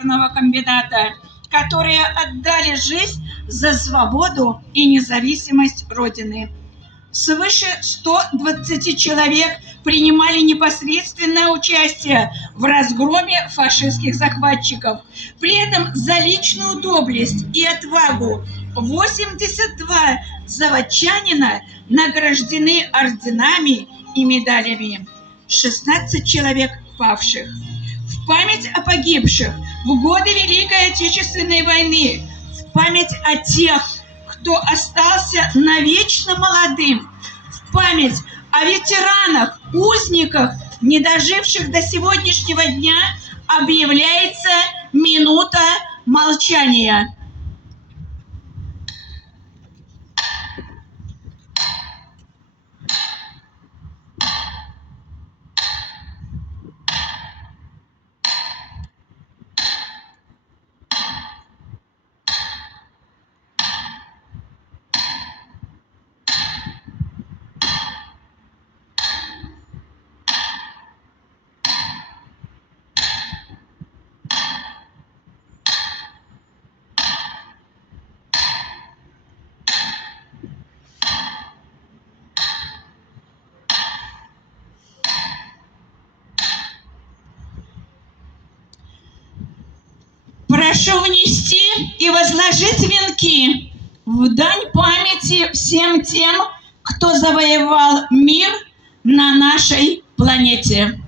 сахарного комбината, которые отдали жизнь за свободу и независимость Родины. Свыше 120 человек принимали непосредственное участие в разгроме фашистских захватчиков. При этом за личную доблесть и отвагу 82 заводчанина награждены орденами и медалями. 16 человек павших. В память о погибших в годы Великой Отечественной войны, в память о тех, кто остался навечно молодым, в память о ветеранах, узниках, не доживших до сегодняшнего дня, объявляется минута молчания. Прошу внести и возложить венки в дань памяти всем тем, кто завоевал мир на нашей планете.